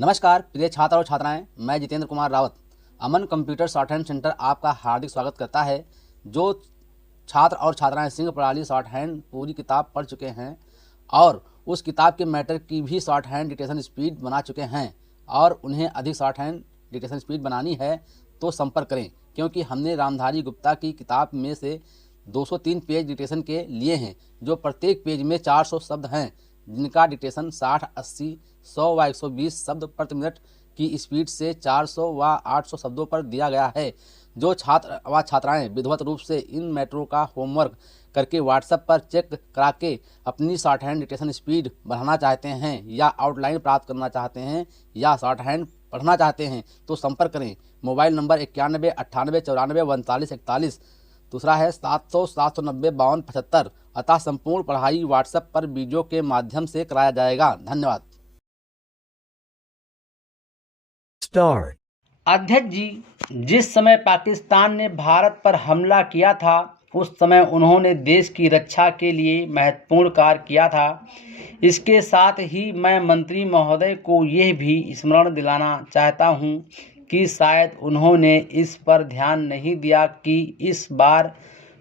नमस्कार प्रिय छात्र और छात्राएं, मैं जितेंद्र कुमार रावत अमन कंप्यूटर शॉर्ट हैंड सेंटर आपका हार्दिक स्वागत करता है। जो छात्र और छात्राएं सिंह प्रणाली शॉर्ट हैंड पूरी किताब पढ़ चुके हैं और उस किताब के मैटर की भी शॉर्ट हैंड डिक्टेशन स्पीड बना चुके हैं और उन्हें अधिक शॉर्ट हैंड डिक्टेशन स्पीड बनानी है तो संपर्क करें, क्योंकि हमने रामधारी गुप्ता की किताब में से 203 पेज डिक्टेशन के लिए हैं, जो प्रत्येक पेज में 400 शब्द हैं, जिनका डिक्टेशन 60, 80, 100 व 120 शब्द प्रति मिनट की स्पीड से 400 व 800 शब्दों पर दिया गया है। जो छात्र व छात्राएं विधिवत रूप से इन मैटरों का होमवर्क करके व्हाट्सएप पर चेक करा के अपनी शॉर्ट हैंड डिक्टेशन स्पीड बढ़ाना चाहते हैं या आउटलाइन प्राप्त करना चाहते हैं या शॉर्ट हैंड पढ़ना चाहते हैं तो संपर्क करें। Mobile number 91 98 94 39 41। दूसरा है 700 790 52 75। अतः संपूर्ण पढ़ाई व्हाट्सएप पर वीडियो के माध्यम से कराया जाएगा। धन्यवाद। अध्यक्ष जी, जिस समय पाकिस्तान ने भारत पर हमला किया था उस समय उन्होंने देश की रक्षा के लिए महत्वपूर्ण कार्य किया था। इसके साथ ही मैं मंत्री महोदय को यह भी स्मरण दिलाना चाहता हूं कि शायद उन्होंने इस पर ध्यान नहीं दिया कि इस बार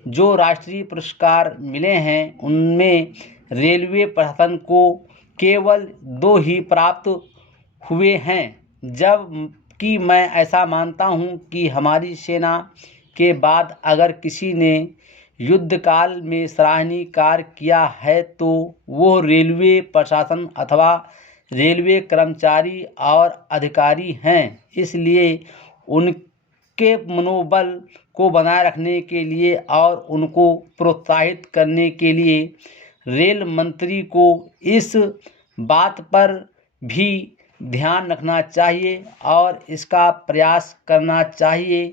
जो राष्ट्रीय पुरस्कार मिले हैं उनमें रेलवे प्रशासन को केवल 2 ही प्राप्त हुए हैं, जबकि मैं ऐसा मानता हूं कि हमारी सेना के बाद अगर किसी ने युद्ध काल में सराहनीय कार्य किया है तो वो रेलवे प्रशासन अथवा रेलवे कर्मचारी और अधिकारी हैं। इसलिए उनके मनोबल को बनाए रखने के लिए और उनको प्रोत्साहित करने के लिए रेल मंत्री को इस बात पर भी ध्यान रखना चाहिए और इसका प्रयास करना चाहिए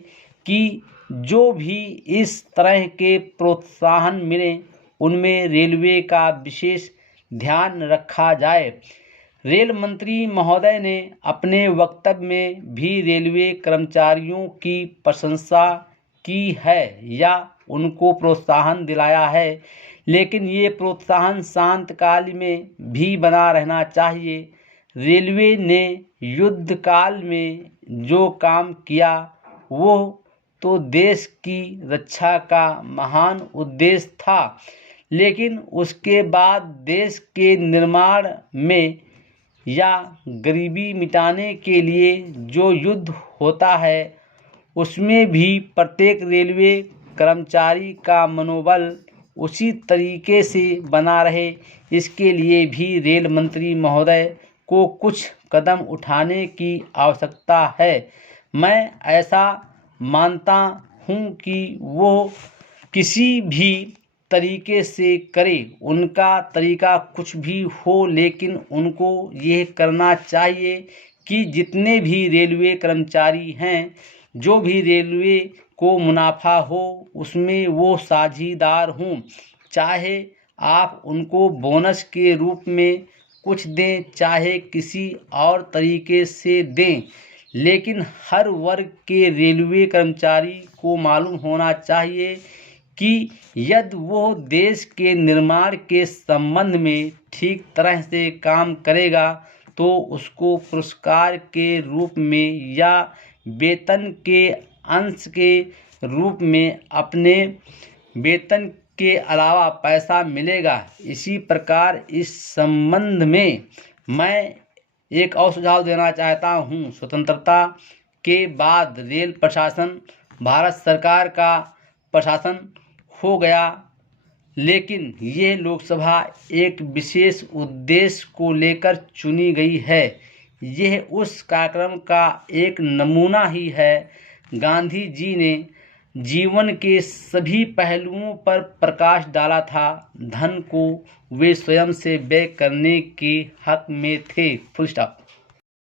कि जो भी इस तरह के प्रोत्साहन मिले उनमें रेलवे का विशेष ध्यान रखा जाए। रेल मंत्री महोदय ने अपने वक्तव्य में भी रेलवे कर्मचारियों की प्रशंसा की है या उनको प्रोत्साहन दिलाया है, लेकिन ये प्रोत्साहन शांत काल में भी बना रहना चाहिए। रेलवे ने युद्ध काल में जो काम किया वो तो देश की रक्षा का महान उद्देश्य था, लेकिन उसके बाद देश के निर्माण में या गरीबी मिटाने के लिए जो युद्ध होता है उसमें भी प्रत्येक रेलवे कर्मचारी का मनोबल उसी तरीके से बना रहे, इसके लिए भी रेल मंत्री महोदय को कुछ कदम उठाने की आवश्यकता है। मैं ऐसा मानता हूँ कि वो किसी भी तरीके से करे, उनका तरीका कुछ भी हो, लेकिन उनको यह करना चाहिए कि जितने भी रेलवे कर्मचारी हैं, जो भी रेलवे को मुनाफा हो उसमें वो साझीदार हों। चाहे आप उनको बोनस के रूप में कुछ दें, चाहे किसी और तरीके से दें, लेकिन हर वर्ग के रेलवे कर्मचारी को मालूम होना चाहिए कि यदि वो देश के निर्माण के संबंध में ठीक तरह से काम करेगा तो उसको पुरस्कार के रूप में या वेतन के अंश के रूप में अपने वेतन के अलावा पैसा मिलेगा। इसी प्रकार इस संबंध में मैं एक और सुझाव देना चाहता हूँ। स्वतंत्रता के बाद रेल प्रशासन भारत सरकार का प्रशासन हो गया, लेकिन ये लोकसभा एक विशेष उद्देश्य को लेकर चुनी गई है। यह उस कार्यक्रम का एक नमूना ही है। गांधी जी ने जीवन के सभी पहलुओं पर प्रकाश डाला था। धन को वे स्वयं से व्यय करने के हक में थे। Full stop.